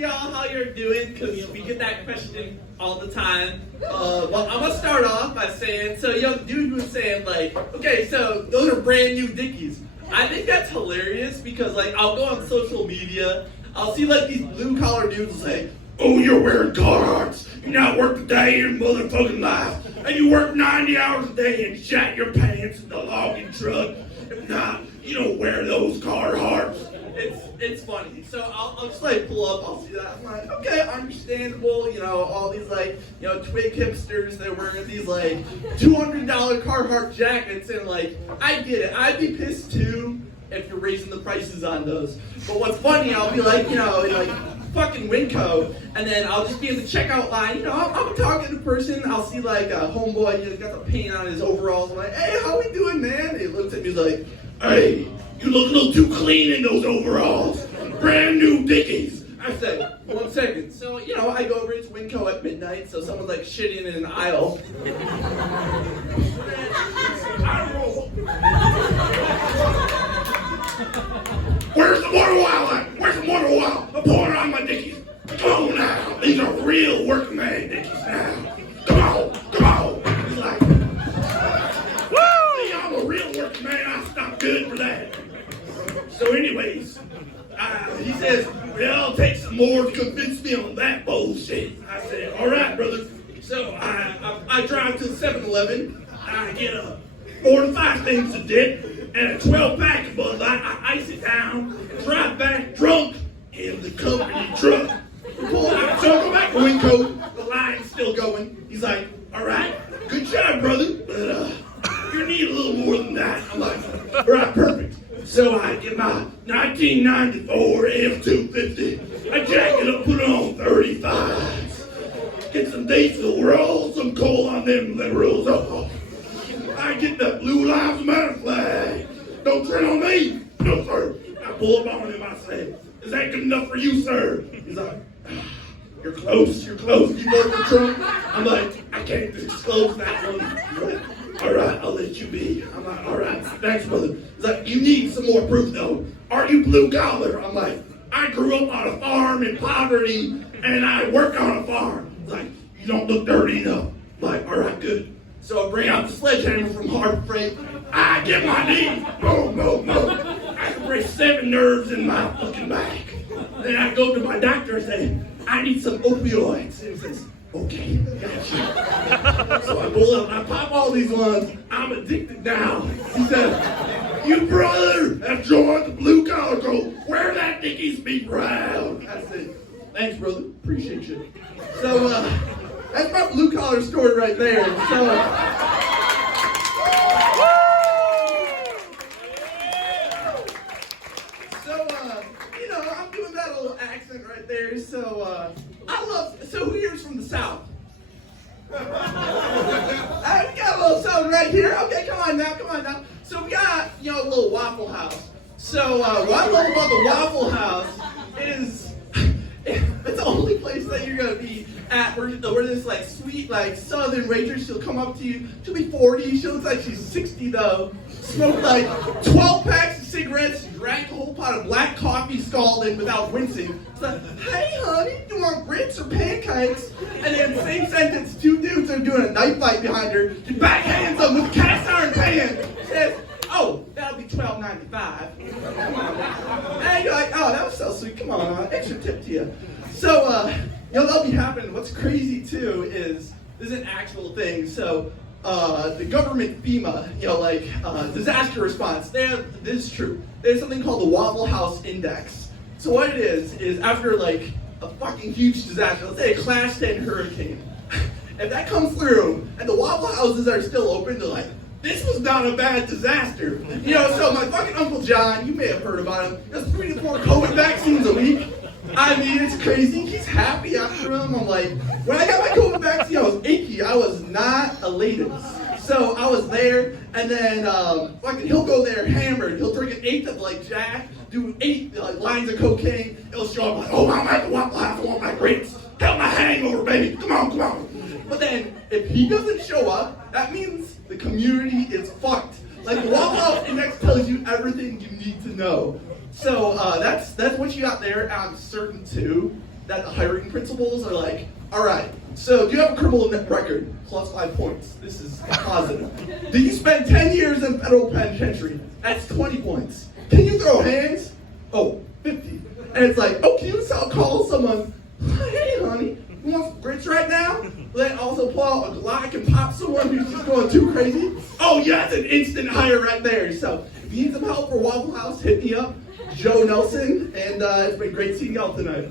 ask y'all how you're doing, because we get that question all the time. Well, I'm going to start off by saying, so young dude was saying, like, okay, so those are brand new Dickies. I think that's hilarious because, like, I'll go on social media, I'll see, like, these blue-collar dudes say, oh, you're wearing Carhartts. You not work a day in your motherfucking life. And you work 90 hours a day and shot your pants in the logging truck. If not, you don't wear those Carhartts. It's funny. So I'll just like pull up, I'll see that. I'm like, okay, understandable. You know, all these like, you know, twig hipsters, they're wearing these like $200 Carhartt jackets, and like, I get it. I'd be pissed too if you're raising the prices on those. But what's funny, I'll be like, you know, like fucking Winco, and then I'll just be in the checkout line. You know, I'll be talking to the person. I'll see like a homeboy, you know, got the paint on his overalls. I'm like, hey, how we doing, man? And he looks at me like, hey, you look a little too clean in those overalls. Brand new Dickies. I said, 1 second. So, you know, I go over to Winco at midnight, so someone's like shitting in an aisle. I roll. Where's the water wheel at? Where's the water wheel? I'm pouring on my Dickies. Come on now. These are real working man Dickies now. Come on. He's like, see, I'm a real working man. I'm good for that. So anyways, he says, well, take some more to convince me on that bullshit. I said, all right, brother. So I drive to the 7-Eleven. I get 4 to 5 things of dip and a 12-pack of Bud Light. I ice it down, drive back drunk in the company truck. So I go back to Winco. The line's still going. He's like, all right, good job, brother, but you need a little more than that. I'm like, all right, perfect. So I get my 1994 F-250. I jack it up, put it on 35s. Get some diesel, roll some coal on them liberals. Oh, I get the Blue Lives Matter flag. Don't tread on me. No, sir. I pull up on him. I say, is that good enough for you, sir? He's like, you're close. You bought the trunk? I'm like, I can't disclose that one. He's like, all right, I'll let you be. I'm like, all right, thanks, brother. He's like, you need some more proof, though. Are you blue collar? I'm like, I grew up on a farm in poverty, and I work on a farm. He's like, you don't look dirty enough. I'm like, all right, good. So I bring out the sledgehammer from Harbor Freight. I get my knee. Boom, boom, boom. I can break 7 nerves in my fucking back. Then I go to my doctor and say, I need some opioids. And he says, okay, gotcha. So I pull up, I pop all these ones. I'm addicted now. He said, you brother have joined the blue collar code. Wear that Dickies, be proud. I said, thanks, brother. Appreciate you. So that's my blue collar story right there. You know, I'm doing that little accent right there. So so who here's from the South? We got a little something right here. Okay, come on now. So we got, you know, a little Waffle House. So what I love about the Waffle House is it's the only place that you're gonna be at where this like sweet like Southern waitress, she'll come up to you. She'll be 40. She looks like she's 60 though. Smoked like 12 packs of cigarettes. Drank a whole pot of black coffee scalded without wincing. It's like, hey honey, you want grits or pancakes? And then same sentence, 2 dudes are doing a knife fight behind her. She backhands them with a cast iron pan. Says, oh, that'll be $12.95. And you're like, oh, that was so sweet. Come on, extra tip to you. So, you know, that'll be happening. What's crazy too is this is an actual thing. So, the government FEMA, you know, like disaster response. This is true. There's something called the Waffle House Index. So what it is after like a fucking huge disaster, let's say a class 10 hurricane, if that comes through and the Waffle Houses are still open, they're like, this was not a bad disaster. You know, so my fucking Uncle John, you may have heard about him, does 3 to 4 COVID vaccines a week. I mean, it's crazy. He's happy after him. I'm like, when I got my COVID vaccine, I was achy. I was not elated. So I was there, and then he'll go there hammered. He'll drink an 8th of like Jack, do 8 lines of cocaine. It'll show up like, oh, I'm at the Waffle House. I want my grits. Help my hangover, baby. Come on. But then if he doesn't show up, that means the community is fucked. Like the Waffle House Index tells you everything you need to know. So that's what you got there. I'm certain too that the hiring principals are like, all right, so do you have a criminal record? Plus 5 points. This is positive. Do you spend 10 years in federal penitentiary? That's 20 points. Can you throw hands? Oh, 50. And it's like, oh, can you call someone, hey, honey, you want some grits right now? Then also pull out a Glock and pop someone who's just going too crazy? Oh, yeah, it's an instant hire right there. So if you need some help for Waffle House, hit me up. Joe Nelson, and it's been great seeing y'all tonight.